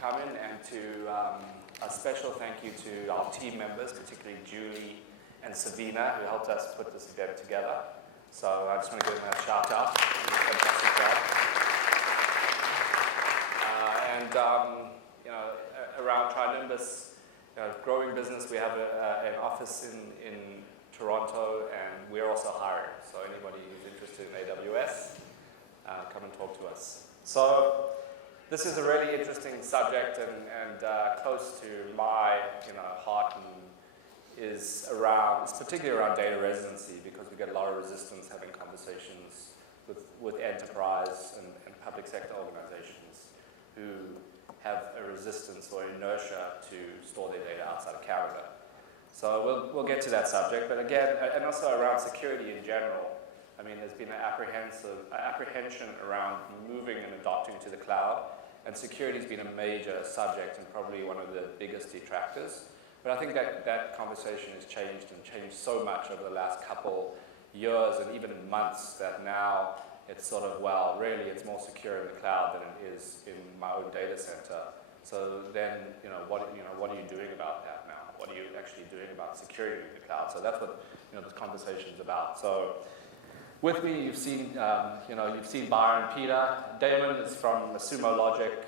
coming, and to a special thank you to our team members, particularly Julie and Savina, who helped us put this event together. So I just want to give them a shout out. Fantastic job. Around TriNimbus, growing business, we have an office in Toronto, and we're also hiring. So anybody who's interested in AWS, come and talk to us. So this is a really interesting subject and close to my heart, and it's particularly around data residency, because we get a lot of resistance having conversations with enterprise and public sector organizations who have a resistance or inertia to store their data outside of Canada. So we'll get to that subject, but again, and also around security in general. I mean, there's been an apprehension around moving and adopting to the cloud, and security has been a major subject and probably one of the biggest detractors. But I think that conversation has changed so much over the last couple years and even months that now it's sort of, well, really it's more secure in the cloud than it is in my own data center. So then, what are you doing about that now? What are you actually doing about security in the cloud? So that's what this conversation is about. So with me, you've seen Byron, Peter. Damon is from SumoLogic,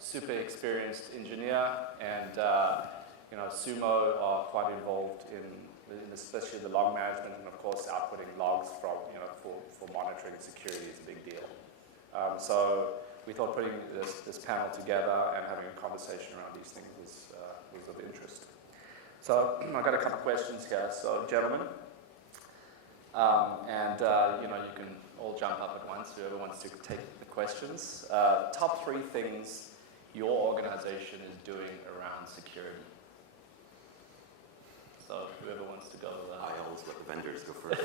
super experienced engineer, and Sumo are quite involved in especially the log management, and of course outputting logs from for monitoring security is a big deal. So we thought putting this panel together and having a conversation around these things was of interest. So I've got a couple of questions here. So gentlemen, you can all jump up at once, whoever wants to take the questions. Top 3 things your organization is doing around security. So whoever wants to go. I always let the vendors go first.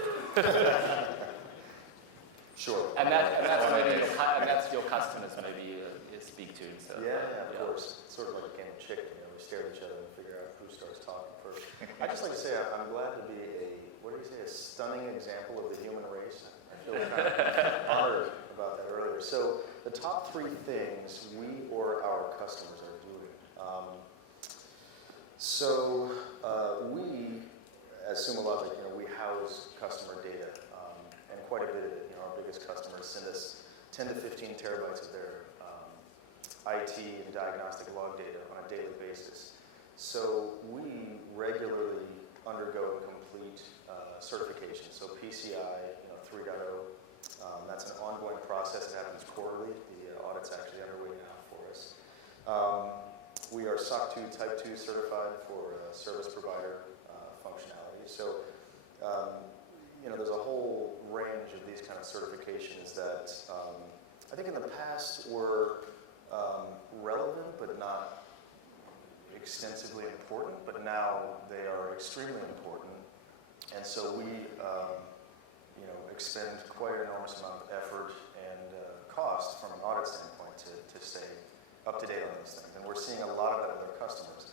Sure. And that's your customers maybe you speak to. So, yeah, of course. It's sort of like a game of chicken. We stare at each other and figure out who starts talking first. I just like to say I'm glad to be a stunning example of the human race. I feel kind of honored about that earlier. So the top 3 things we or our customers are doing. We, as SumoLogic, we house customer data, and quite a bit of it. Our biggest customers send us 10 to 15 terabytes of their IT and diagnostic log data on a daily basis. So we regularly undergo and complete certification. So PCI 3.0, that's an ongoing process that happens quarterly. The audit's actually underway now for us. We are SOC 2 Type 2 certified for service provider functionality. So, there's a whole range of these kind of certifications that I think in the past were relevant but not extensively important, but now they are extremely important. And so we, expend quite an enormous amount of effort and cost from an audit standpoint to stay up to date on these things, and we're seeing a lot of that with our customers.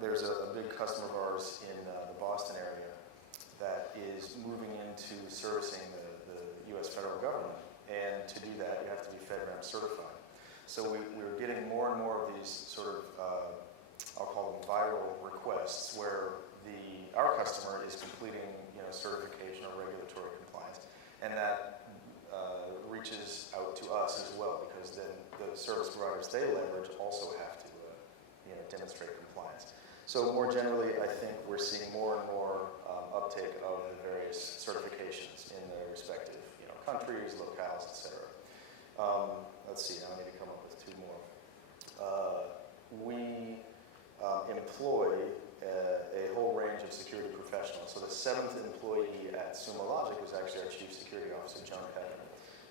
There's a big customer of ours in the Boston area that is moving into servicing the U.S. federal government, and to do that, you have to be FedRAMP certified. So we're getting more and more of these sort of, I'll call them viral requests, where our customer is completing certification or regulatory compliance, and that reaches out to us as well, because then the service providers they leverage also have to demonstrate compliance. So more generally, I think we're seeing more and more uptake of the various certifications in their respective countries, locales, etc. Let's see, now I need to come up with 2 more. We employ a whole range of security professionals. So the 7th employee at SumoLogic was actually our Chief Security Officer, Joan Pepper.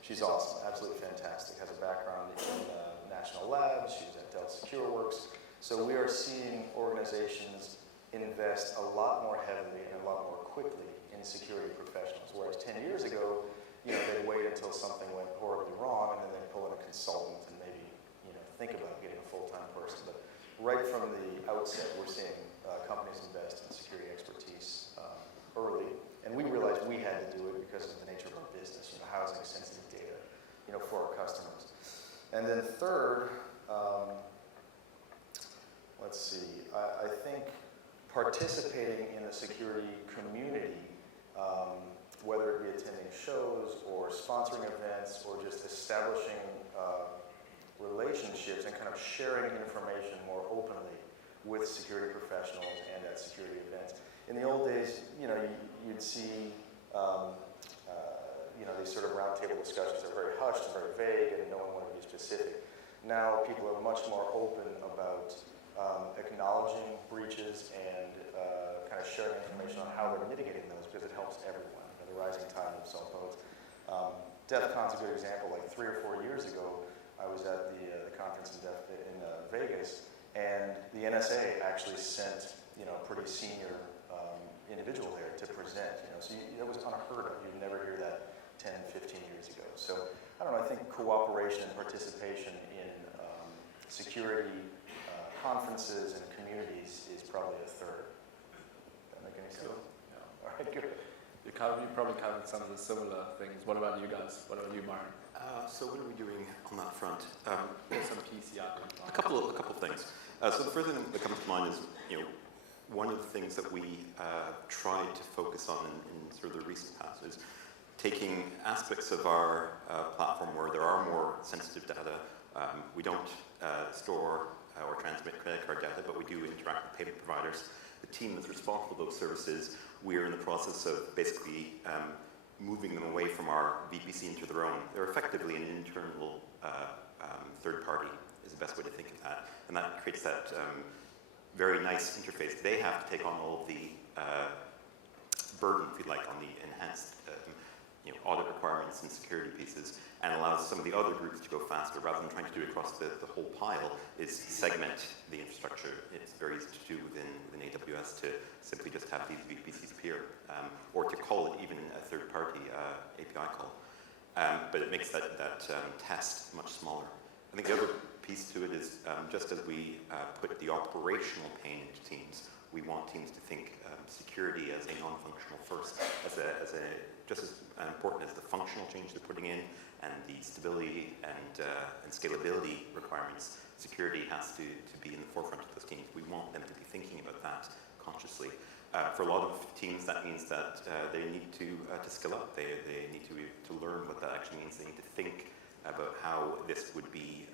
She's awesome, absolutely fantastic. Has a background in national labs. She was at Dell SecureWorks. So we are seeing organizations invest a lot more heavily and a lot more quickly in security professionals. Whereas 10 years ago, they'd wait until something went horribly wrong, and then they'd pull in a consultant and maybe think about getting a full-time person. But right from the outset, we're seeing companies invest in security expertise early, and we realized we had to do it because of the nature of our business, housing sensitive data, for our customers. And then third, let's see, I think participating in the security community, whether it be attending shows or sponsoring events or just establishing relationships and kind of sharing information more openly with security professionals and at security events. In the old days, you'd see, these sort of roundtable discussions that are very hushed and very vague, and no one wanted to be specific. Now people are much more open about acknowledging breaches and kind of sharing information on how they're mitigating those, because it helps everyone. The rising tide lifts all boats. DEF CON's a good example. Like 3 or 4 years ago, I was at the conference in Vegas, and the NSA actually sent pretty senior individual there to present. So that was unheard of. You'd never hear that 10, 15 years ago. So I don't know. I think cooperation and participation in security conferences and communities is probably a third. Does that make any sense? Cool. Yeah. All right, good. You probably covered some of the similar things. What about you guys? What about you, Byron? So what are we doing on that front? Some PCI. A couple of things. So the first thing that comes to mind is, one of the things that we tried to focus on in sort of the recent past is taking aspects of our platform where there are more sensitive data. We don't store or transmit credit card data, but we do interact with payment providers. The team that's responsible for those services, we're in the process of basically moving them away from our VPC into their own. They're effectively an internal third party, is the best way to think of that. And that creates that very nice interface. They have to take on all of the burden, if you like, on the enhanced audit requirements and security pieces, and allows some of the other groups to go faster. Rather than trying to do it across the whole pile, is segment the infrastructure. It's very easy to do within AWS to simply just have these VPCs appear, or to call it even a third-party API call. But it makes that test much smaller. I think the other piece to it is, just as we put the operational pain into teams, we want teams to think security as a non-functional first, just as important as the functional change they're putting in and the stability and scalability requirements. Security has to be in the forefront of those teams. We want them to be thinking about that consciously. For a lot of teams, that means that they need to skill up. They need to learn what that actually means. They need to think about how this would be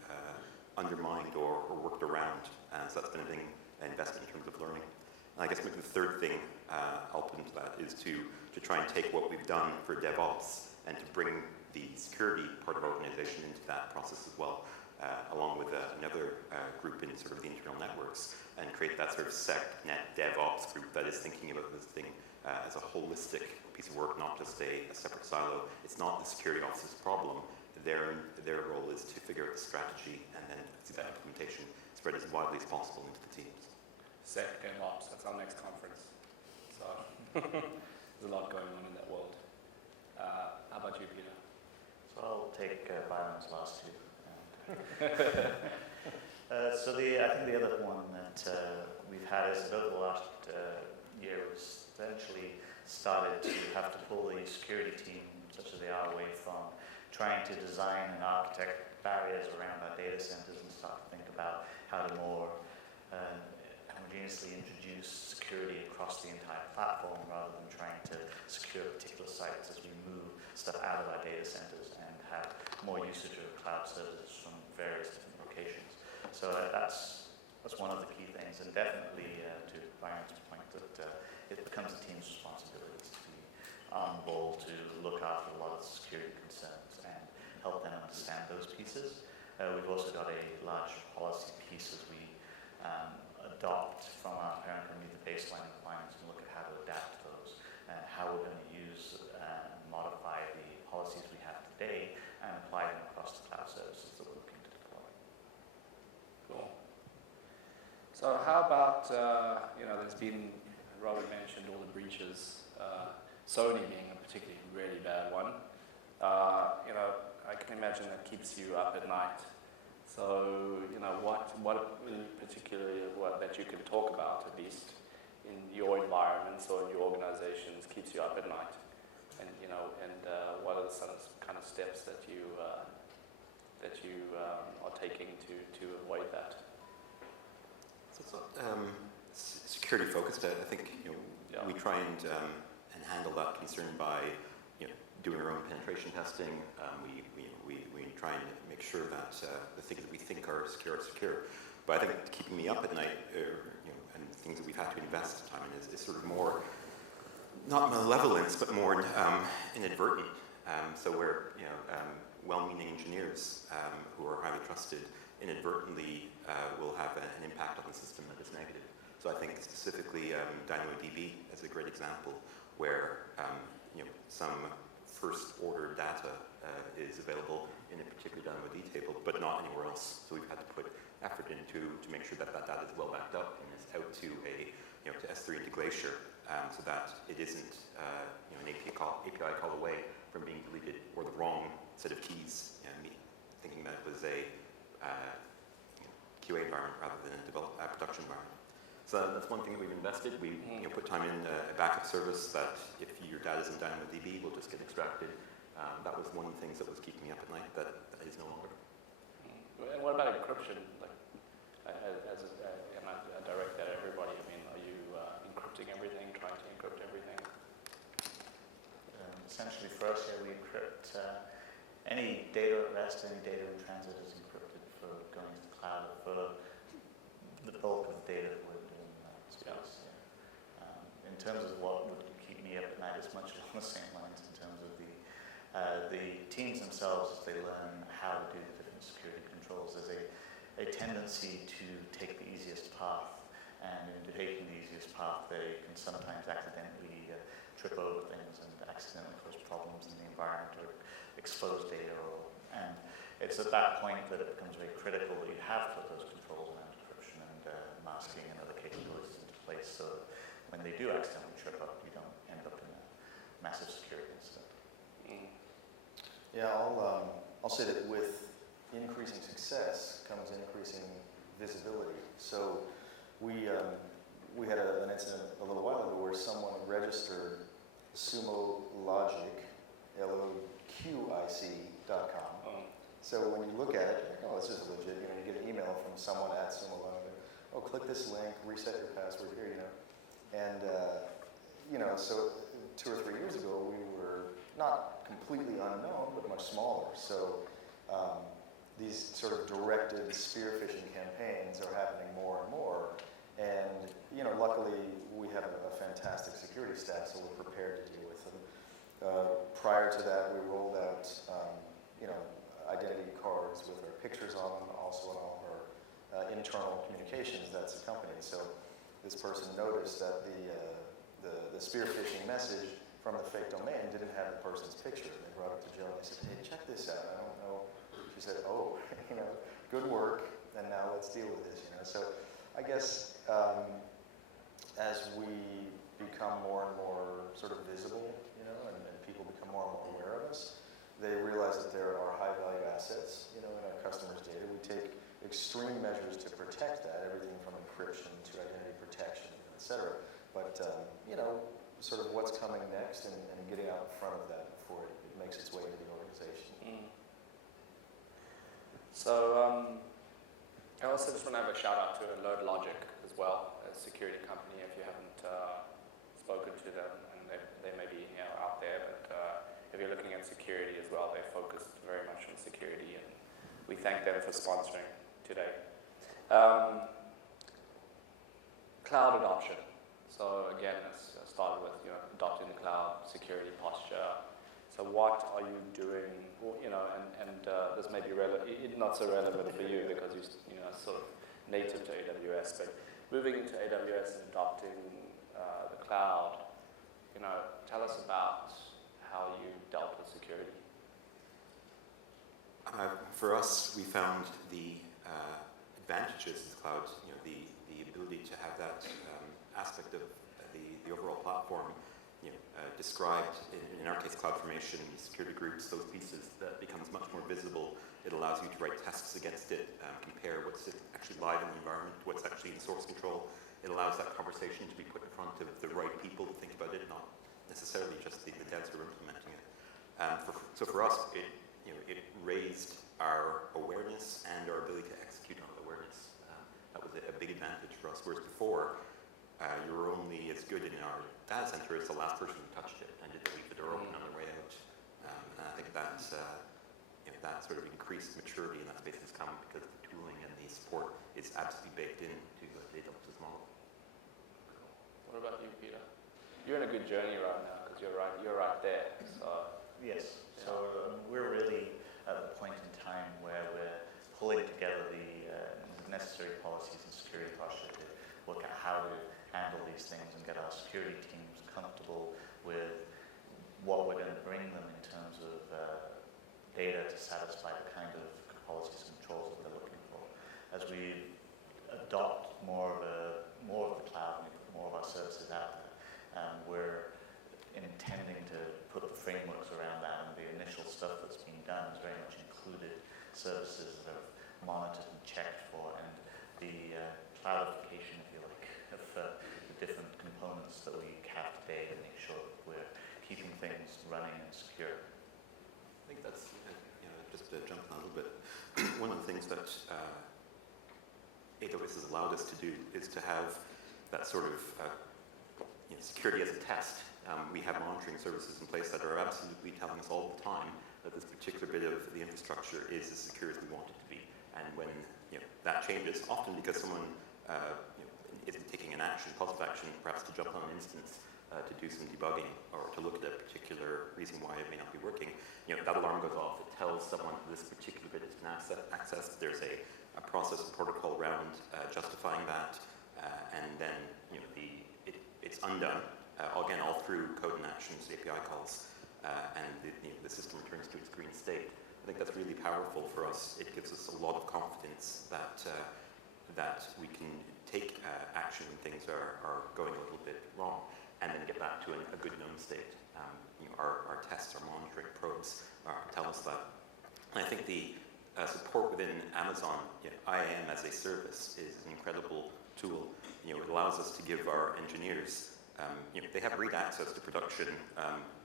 undermined or worked around. So that's been a big investment in terms of learning. And I guess maybe the third thing I'll put into that is to try and take what we've done for DevOps and to bring the security part of our organization into that process as well, along with another group in sort of the internal networks, and create that sort of SecNet DevOps group that is thinking about this thing as a holistic piece of work, not just a separate silo. It's not the security officer's problem. Their role is to figure out the strategy and then see that implementation spread as widely as possible into the teams. DevOps, that's our next conference. So there's a lot going on in that world. How about you, Peter? So I'll take Byron's last two. So I think the other one that we've had is that over the last year, we've essentially started to have to pull the security team, such as they are, away from trying to design and architect barriers around our data centers and start to think about how to more homogeneously introduce security across the entire platform rather than trying to secure particular sites as we move stuff out of our data centers and have more usage of cloud services from various different locations. So that's one of the key things, and definitely to Byron's point that it becomes the team's responsibility to be on the ball to look after a lot of the security concerns and help them understand those pieces. We've also got a large policy piece as we adopt from our parent company the baseline requirements and look at how to adapt those and how we're going to use and modify the policies we have today and apply them across the cloud services that we're looking to deploy. Cool. So how about, there's been, Robert mentioned all the breaches, Sony being a particularly really bad one. I can imagine that keeps you up at night. So, what in particular that you can talk about, at least, in your environments or in your organizations keeps you up at night? And, what are the kind of steps that you that you are taking to avoid that? So it's not security focused. I think we try and handle that concern by doing our own penetration testing. We try and make sure that the things that we think are secure. But I think keeping me up at night, and things that we've had to invest time in is sort of more, not malevolence, but more inadvertent. So where well-meaning engineers who are highly trusted inadvertently will have an impact on the system that is negative. So I think specifically DynamoDB is a great example where some first-order data is available in a particular DynamoD table, but not anywhere else. So we've had to put effort into to make sure that that data is well backed up and is out to to S3 into Glacier, so that it isn't an API call away from being deleted or the wrong set of keys, thinking that it was a QA environment rather than a production environment. So that's one thing that we've invested. We put time in a backup service that if your data is in DynamoDB, will just get extracted. That was one of the things that was keeping me up at night. That is no longer. And what about encryption? Like, as I direct that at everybody. I mean, are you encrypting everything, trying to encrypt everything? Essentially, for us here, we encrypt any data at rest, any data in transit is encrypted for going to the cloud for the bulk of the data that we're doing in that space. Yeah. In terms of what would keep me up at night, it's much along the same lines in terms of the teams themselves, as they learn how to do the different security controls. There's a tendency to take the easiest path, and in taking the easiest path, they can sometimes accidentally trip over things and accidentally cause problems in the environment or expose data. And it's at that point that it becomes very critical that you have put those controls around encryption and masking and other capabilities into place, so that when they do accidentally trip up, you don't end up in a massive security incident. Yeah, I'll say that with increasing success comes increasing visibility. So we had an incident a little while ago where someone registered SumoLogic, LOQIC.com. So when you look at it, oh, this is legit. You get an email from someone at SumoLogic. Oh, click this link, reset your password here. And so 2 or 3 years ago, we were not completely unknown, but much smaller. So these sort of directed spear phishing campaigns are happening more and more. And luckily, we have a fantastic security staff, so we're prepared to deal with them. Prior to that, we rolled out identity cards with our pictures on them, also in all of our internal communications that's accompanied. So this person noticed that the spear phishing message from the fake domain didn't have the person's picture. They brought it to Joe and they said, hey, check this out. I don't know. She said, oh, good work, and now let's deal with this. So I guess as we become more and more sort of visible, and people become more and more aware of us, they realize that there are high-value assets, in our customers' data. We take extreme measures to protect that, everything from encryption to identity protection, et cetera. But, sort of what's coming next and getting out in front of that before it makes its way into the organization. So I also just want to have a shout out to LoyaltyOne as well, a security company. If you haven't spoken to them, and they may be out there, but if you're looking at security as well, they're focused very much on security, and we thank them for sponsoring today. Cloud adoption. So again, it's started with adopting the cloud, security posture. So what are you doing? And this may be not so relevant for you because you're sort of native to AWS, but moving into AWS and adopting the cloud. Tell us about how you dealt with security. For us, we found the advantages of the cloud. The ability to have that aspect of the overall platform, described in our case, CloudFormation, security groups, those pieces, that becomes much more visible. It allows you to write tests against it, compare what's actually live in the environment, what's actually in source control. It allows that conversation to be put in front of the right people to think about it, not necessarily just the devs who are implementing it. So for us, it raised our awareness and our ability to execute on the awareness. That was a big advantage for us, whereas before, you were only as good in our data center as the last person who touched it and didn't leave the door open on their way out. And I think that sort of increased maturity in that space has come because the tooling and the support is absolutely baked into DevOps' model. What about you, Peter? You're in a good journey right now because you're right there. So Yes. So we're really at the point in time where we're pulling together the necessary policies and security posture to look at how to handle these things and get our security teams comfortable with what we're going to bring them in terms of data to satisfy the kind of policies and controls that they're looking for. As we adopt more of the cloud and we put more of our services out there, we're intending to put the frameworks around that, and the initial stuff that's being done has very much included services that are monitored and checked for, and the cloudification, if you like, of the different components that we have today to make sure that we're keeping things running and secure. I think that's, just to jump on a little bit, one of the things that AWS has allowed us to do is to have that sort of security as a test. We have monitoring services in place that are absolutely telling us all the time that this particular bit of the infrastructure is as secure as we want it to be. And when that changes, often because someone isn't taking an action, positive action, perhaps to jump on an instance to do some debugging or to look at a particular reason why it may not be working, that alarm goes off. It tells someone this particular bit has been accessed. There's a process and protocol around justifying that, and then it's undone. Again, all through code and actions, API calls, and the system returns to its green state. I think that's really powerful for us. It gives us a lot of confidence that we can take action when things are going a little bit wrong, and then get back to a good known state. Our tests, our monitoring probes tell us that. And I think the support within Amazon, IAM as a service is an incredible tool. It allows us to give our engineers, they have read access to production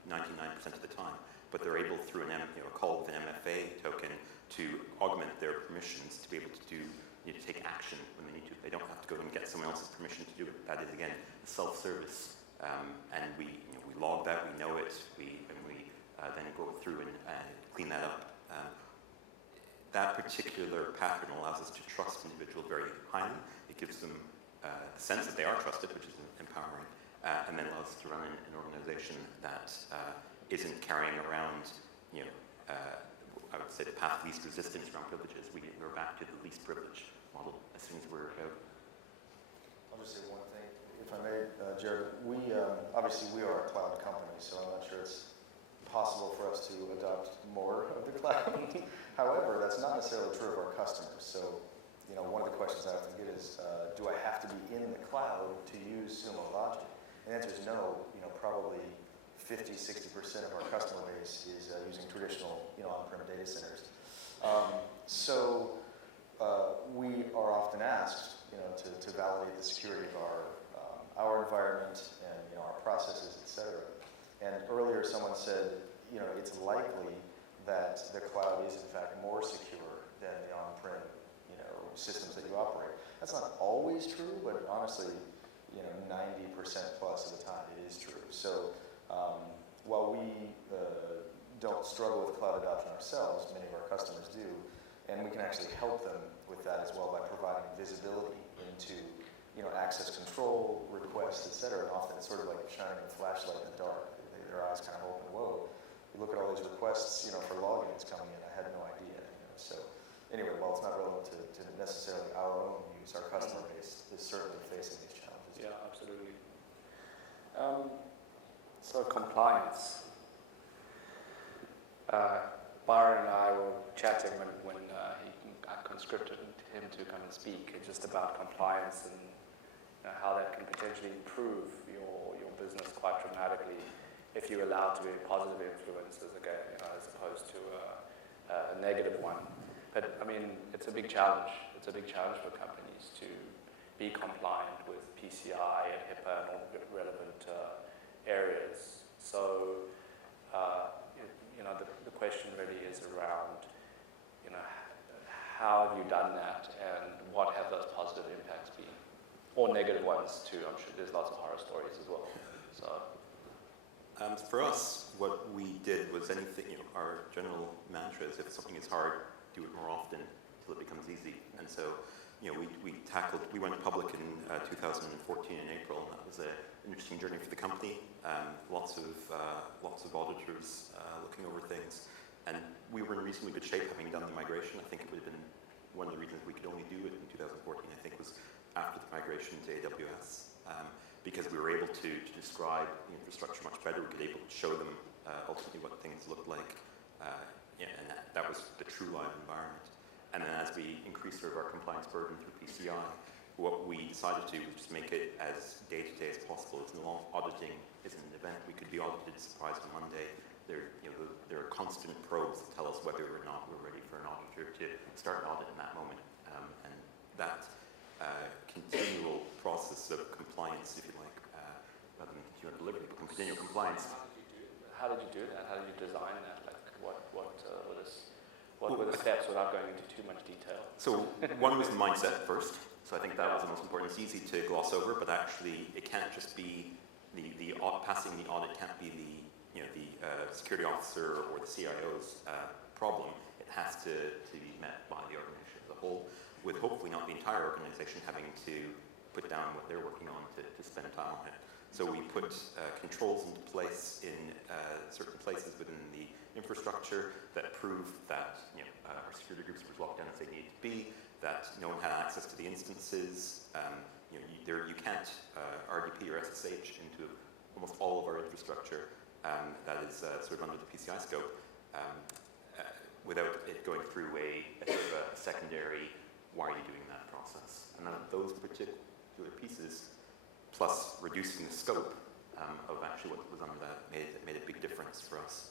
99% of the time, but they're able through a call with an MFA token to augment their permissions to be able to take action when they need to. They don't have to go and get someone else's permission to do it. That is, again, self-service. And we log that, we know it, we then go through and clean that up. That particular pattern allows us to trust individuals very highly. It gives them the sense that they are trusted, which is empowering, and then allows us to run an organization that isn't carrying around, I would say the path of least resistance around privileges. We're back to the least privilege model as soon as we're out. I'll just say one thing, if I may, Jarrod. Obviously we are a cloud company, so I'm not sure it's possible for us to adopt more of the cloud. However, that's not necessarily true of our customers. So, one of the questions I often get is, do I have to be in the cloud to use SumoLogic? And the answer is no. Probably 50-60% of our customer base is using traditional, on-prem data centers. So we are often asked, to validate the security of our environment and our processes, et cetera. And earlier someone said, it's likely that the cloud is in fact more secure than the on-prem, systems that you operate. That's not always true, but honestly, 90% plus of the time it is true. So while we don't struggle with cloud adoption ourselves, many of our customers do, and we can actually help them with that as well by providing visibility into access control, requests, et cetera. And often it's sort of like shining a flashlight in the dark. Their eyes kind of open, whoa, you look at all these requests, for logins coming in, I had no idea. So anyway, while it's not relevant to necessarily our own use, our customer base is certainly facing these challenges. yeah, absolutely. So compliance. Byron and I were chatting when I conscripted him to come and speak just about compliance and how that can potentially improve your business quite dramatically if you allow it to be positive influences again, as opposed to a negative one. But I mean, it's a big challenge. It's a big challenge for companies to be compliant with PCI and HIPAA and all the relevant areas. So, the question really is around, how have you done that, and what have those positive impacts been? Or negative ones too, I'm sure there's lots of horror stories as well. So. For us, what we did was anything, our general mantra is if something is hard, do it more often until it becomes easy. And so, we went public in 2014 in April, and that was an interesting journey for the company. Lots of auditors looking over things. And we were in reasonably good shape having done the migration. I think it would have been one of the reasons we could only do it in 2014, I think, was after the migration to AWS, because we were able to describe the infrastructure much better. We could be able to show them ultimately what things looked like, and that was the true live environment. And then as we increased our compliance burden through PCI, what we decided to do was just make it as day-to-day as possible. It's no auditing isn't an event. We could be audited, surprised on Monday. There are constant probes that tell us whether or not we're ready for an auditor to start an audit in that moment. And that continual process of compliance, if you like, rather than continual delivery, but continual compliance. How did you do that? How did you design that? Like, what were the steps without going into too much detail? So one was the mindset first. So I think that was the most important. It's easy to gloss over, but actually it can't just be passing the audit can't be the security officer or the CIO's problem. It has to be met by the organization as a whole, with hopefully not the entire organization having to put down what they're working on to spend time on it. So we put controls into place in certain places within the infrastructure that prove that our security groups were locked down as they needed to be, that no one had access to the instances. You can't RDP or SSH into almost all of our infrastructure that is sort of under the PCI scope without it going through a secondary, why are you doing that process? And then those particular pieces, plus reducing the scope of actually what was under that, made a big difference for us.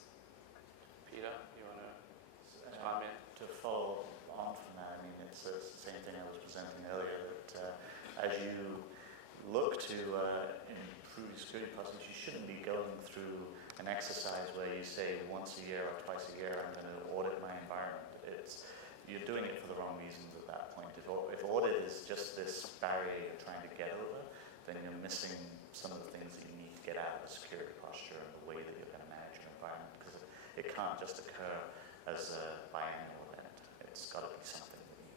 Peter, you want to chime in? To follow on from that, I mean, it's the same thing I was presenting earlier, that as you look to improve your security process, you shouldn't be going through an exercise where you say once a year or twice a year, I'm going to audit my environment. You're doing it for the wrong reasons at that point. If audit is just this barrier you're trying to get over, then you're missing some of the things that you need to get out of the security posture and the way that you're going to manage your environment, because it can't just occur as a biannual event. It's got to be something that you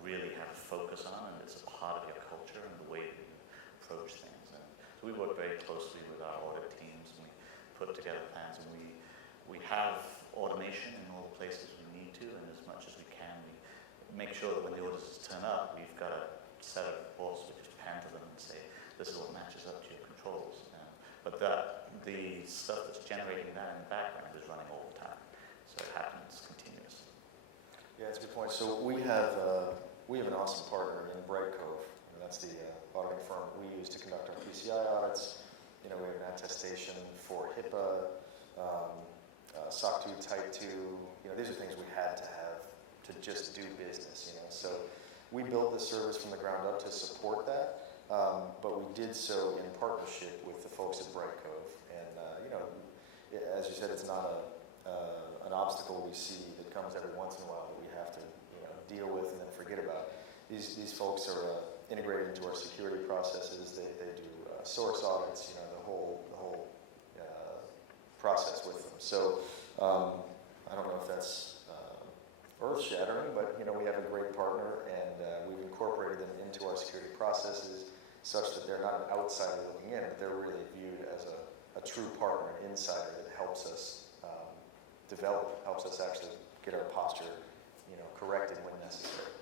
really have a focus on, and it's a part of your culture and the way that you approach things. And so we work very closely with our audit teams, and we put together plans, and we have automation in all the places we need to, and as much as we can, we make sure that when the auditors turn up, we've got a set of reports we just hand to them and say, this is what matches up to your controls. But the stuff that's generating that in the background is running all the time. So it happens continuously. Yeah, it's a good point. So we have an awesome partner in Bright Cove. That's the auditing firm we use to conduct our PCI audits. We have an attestation for HIPAA, SOC 2, Type 2. These are things we had to have to just do business. So we built this service from the ground up to support that, but we did so in partnership with the folks at Bright Cove. And as you said, it's not an obstacle we see that comes every once in a while that we have to deal with and then forget about. These folks are integrated into our security processes. They do source audits, the whole process with them. So I don't know if that's earth-shattering, but we have a great partner, and we've incorporated them into our security processes such that they're not an outsider looking in, but they're really viewed as a true partner, an insider that helps us develop, helps us actually get our posture corrected when necessary.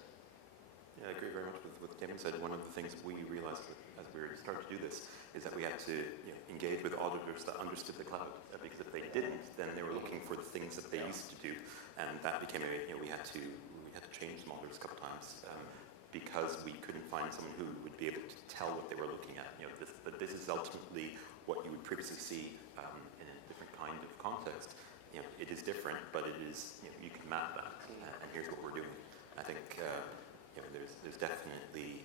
Yeah, I agree very much with what Damon said. One of the things we realized as we were starting to do this is that we had to engage with auditors that understood the cloud, because if they didn't, then they were looking for the things that they used to do, and that became we had to change some auditors a couple times because we couldn't find someone who would be able to tell what they were looking at. But this is ultimately what you would previously see in a different kind of context. It is different, but it is you can map that, and here's what we're doing. I think there's definitely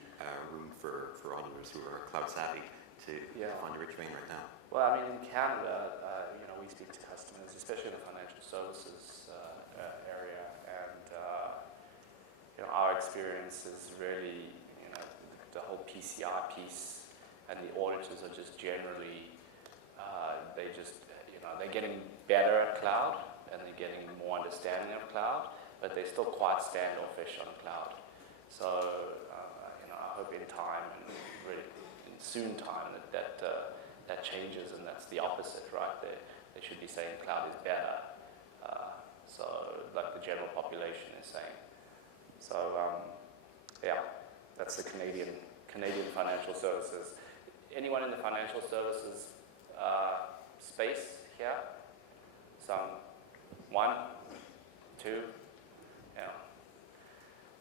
room for auditors who are cloud savvy to find a rich vein right now. Well, I mean, in Canada, we speak to customers, especially in the financial services area, and experience is really, the whole PCI piece, and the auditors are just generally, they're getting better at cloud, and they're getting more understanding of cloud, but they're still quite standoffish on cloud. So, I hope in time, and really in soon time, that changes, and that's the opposite, right? They should be saying cloud is better. So, like the general population is saying. So, that's the Canadian financial services. Anyone in the financial services space here? Some, 1, 2,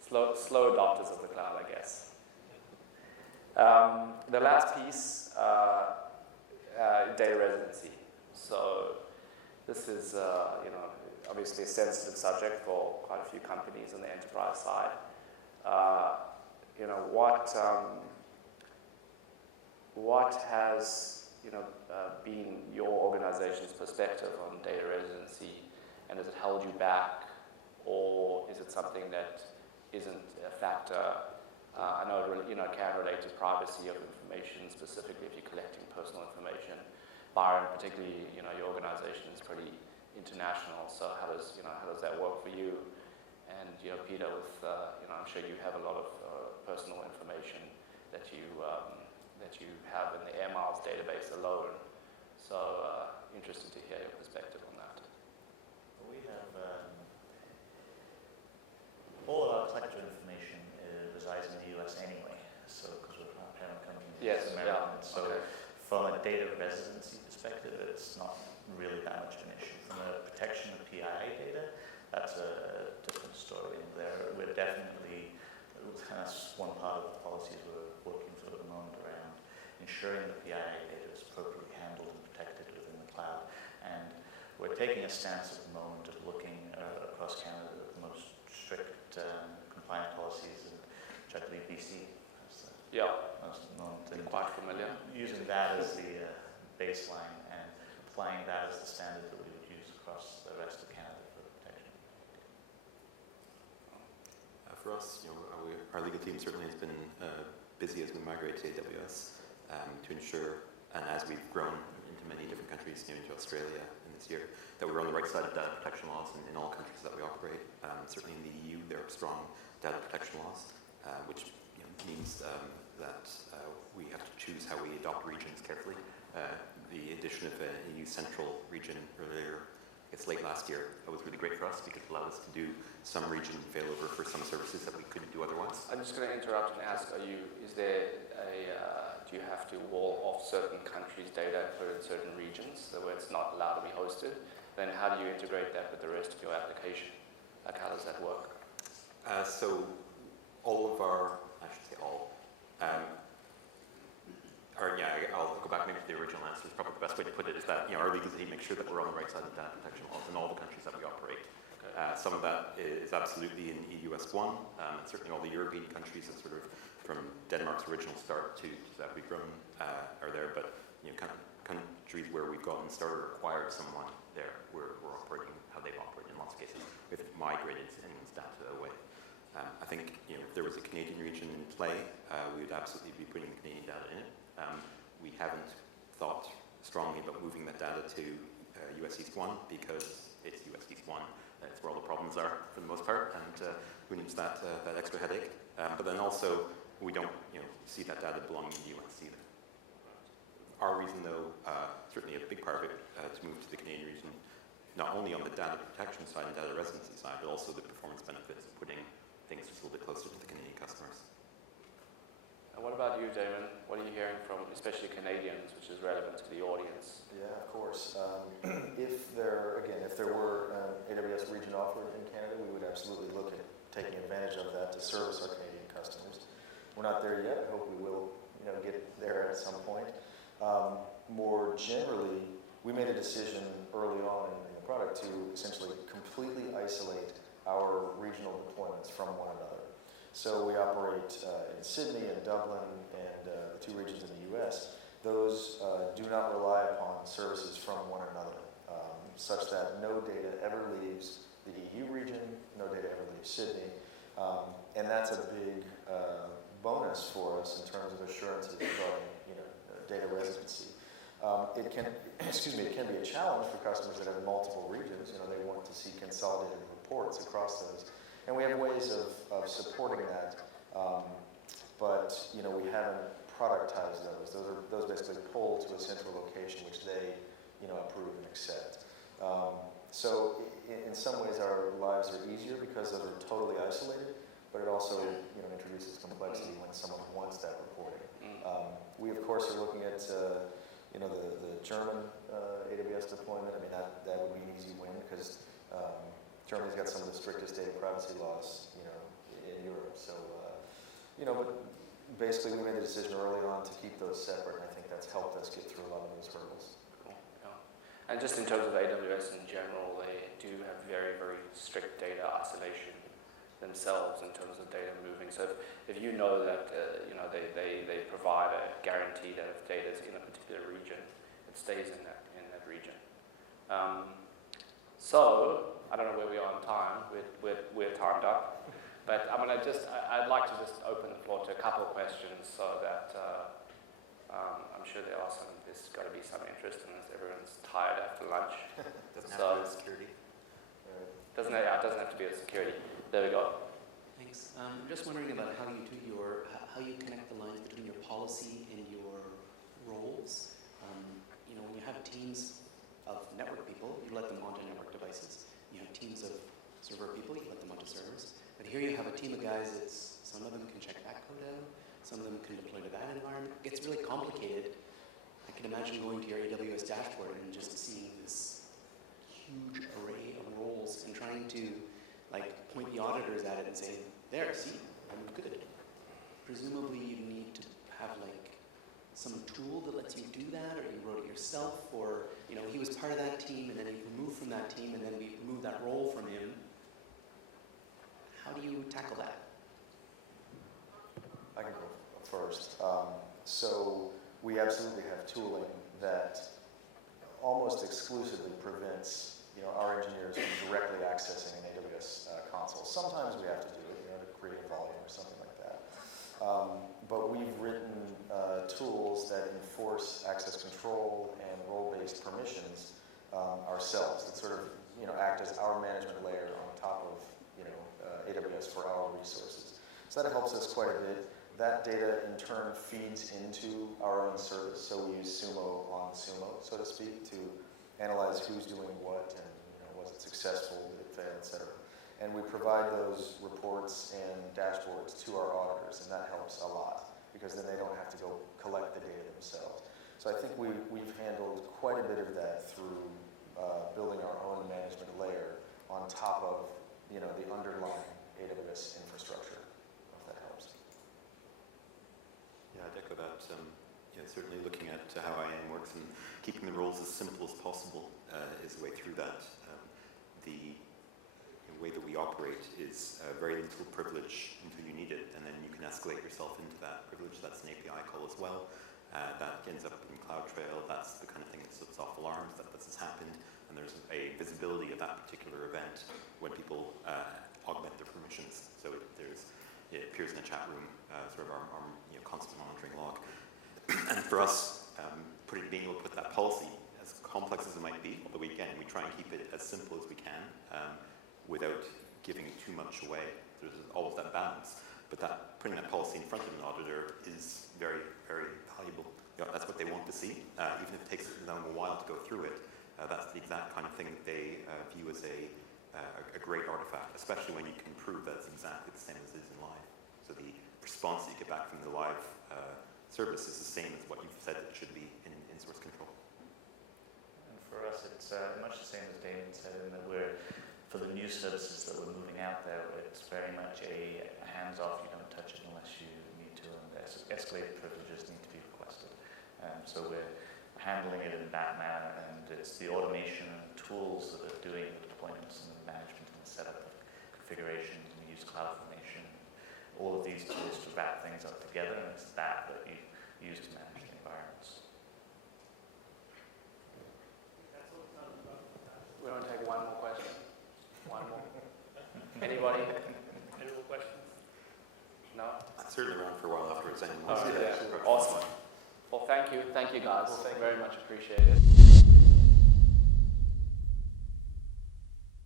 slow adopters of the cloud, I guess. The last piece, data residency. So this is, obviously a sensitive subject for quite a few companies on the enterprise side. What has been your organization's perspective on data residency, and has it held you back, or is it something that isn't a factor? I know it can relate to privacy of information, specifically if you're collecting personal information. Byron, particularly, your organization is pretty international, so how does that work for you? And Peter, with I'm sure you have a lot of personal information that you have in the Air Miles database alone. So interested to hear your perspective on that. We have all of our collector information resides in the US anyway, so because we're a parent company, yes, American. yeah. So from a data residency perspective, it's not really that much of an issue. From a protection of PII data, that's a different story. We're definitely, that's one part of the policies we're working through at the moment around ensuring the PII data is appropriately handled and protected within the cloud. And we're taking a stance at the moment of looking across Canada at the most strict compliant policies, which I believe BC has most known. Quite familiar. Using that as the baseline and applying that as the standard that we would use across the rest of Canada for protection. For us, our legal team certainly has been busy as we migrate to AWS to ensure, and as we've grown into many different countries, into Australia in this year, that we're on the right side of data protection laws in all countries that we operate. Certainly in the EU, there are strong data protection laws, which means that we have to choose how we adopt regions carefully. The addition of an EU central region earlier, it's late last year, was really great for us because it allowed us to do some region failover for some services that we couldn't do otherwise. I'm just going to interrupt and ask, do you have to wall off certain countries' data and put it in certain regions so where it's not allowed to be hosted? Then how do you integrate that with the rest of your application? Like, how does that work? So all of our, I should say all, I'll go back maybe to the original answer. Probably the best way to put it is that our legal team makes sure that we're on the right side of data protection laws in all the countries that we operate. Okay. Some of that is absolutely in EUS1, and certainly all the European countries that sort of from Denmark's original start to that we've grown are there. But countries where we've gotten started or acquired someone there, we're operating how they've operated in lots of cases. We've migrated anyone's data away. I think if there was a Canadian region in play, we would absolutely be putting the Canadian data in it. We haven't thought strongly about moving that data to US East 1 because it's US East 1. It's where all the problems are for the most part, and who needs that extra headache? But then also, we don't see that data belonging to the US either. Our reason, though, certainly a big part of it to move to the Canadian region, not only on the data protection side and data residency side, but also the performance benefits of putting things just a little bit closer to the Canadian customers. And what about you, Damon? What are you hearing from, especially Canadians, which is relevant to the audience? Yeah, of course. If there were an AWS region offered in Canada, we would absolutely look at taking advantage of that to service our Canadian customers. We're not there yet. I hope we will, get there at some point. More generally, we made a decision early on in the product to essentially completely isolate our regional deployments from one another. So we operate in Sydney and Dublin and the two regions in the US. Those do not rely upon services from one another, such that no data ever leaves the EU region, no data ever leaves Sydney. And and that's a big bonus for us in terms of assurances regarding data residency. It can, it can be a challenge for customers that have multiple regions. They want to see consolidated reports across those, and we have ways of supporting that. But we haven't productized those. Those basically pull to a central location which they approve and accept. So in some ways our lives are easier because those are totally isolated, but it also introduces complexity when someone wants that reporting. We of course are looking at the German AWS deployment. I mean that would be an easy win because Germany's got some of the strictest data privacy laws in Europe. So but basically we made the decision early on to keep those separate, and I think that's helped us get through a lot of those hurdles. Cool. Yeah. And just in terms of AWS in general, they do have very, very strict data isolation themselves in terms of data moving. So if you know that they provide a guarantee that if data is in a particular region, it stays in that region. So I don't know where we are on time. We're timed up, but I'd like to just open the floor to a couple of questions so that I'm sure there's got to be some interest in this. Everyone's tired after lunch. Doesn't have to be security. Doesn't have to be a security. There we go. Thanks. I'm just wondering about how you do how you connect the lines between your policy and your roles. When you have teams of network people, you let them onto network devices. You have teams of server people, you let them onto servers. But here you have a team of guys some of them can check that code out, some of them can deploy to that environment. It gets really complicated. I can imagine going to your AWS dashboard and just seeing this huge array of roles and trying to point the auditors at it and say, there, see, I'm good. Presumably you need to have some tool that lets you do that, or you wrote it yourself, or he was part of that team and then he removed from that team and then we removed that role from him. How do you tackle that? I can go first. So we absolutely have tooling that almost exclusively prevents our engineers from directly accessing an AWS console. Sometimes we have to do it, to create a volume or something like that. But we've written tools that enforce access control and role-based permissions ourselves, that sort of act as our management layer on top of AWS for our resources. So that helps us quite a bit. That data in turn feeds into our own service. So we use Sumo on Sumo, so to speak, to analyze who's doing what and was it successful, did it fail, etc. And we provide those reports and dashboards to our auditors, and that helps a lot because then they don't have to go collect the data themselves. So I think we've handled quite a bit of that through building our own management layer on top of the underlying AWS infrastructure, if that helps. Yeah, I'd echo that. Certainly looking at how IAM works and keeping the roles as simple as possible is the way through that. The way that we operate is very little privilege until you need it, and then you can escalate yourself into that privilege. That's an API call as well. That ends up in CloudTrail. That's the kind of thing that sets off alarms that this has happened, and there's a visibility of that particular event when people augment their permissions. So it appears in a chat room, sort of our constant monitoring log. And for us, being able to put that policy, as complex as it might be, although we try and keep it as simple as we can without giving too much away. There's always that balance. But putting that policy in front of an auditor is very, very valuable. That's what they want to see, even if it takes them a while to go through it. That's the exact kind of thing that they view as a great artifact, especially when you can prove that it's exactly the same as it is in live. So the response that you get back from the live service is the same as what you've said it should be in source control. And for us, it's much the same as Damon said, in that for the new services that we're moving out there, it's very much a hands-off, you don't touch it unless you need to, and escalated privileges need to be requested. So we're handling it in that manner, and it's the automation and tools that are doing the deployments and the management and the setup of configurations, and we use CloudFormation, all of these tools to wrap things up together, and it's that you use to manage the environments. We want to take one more question. One more. Anybody? Any more questions? certainly around for a while afterwards. Anyone All wants right, to yeah. approach Awesome. offline. Well, thank you guys. Well, thank you. Very much appreciated.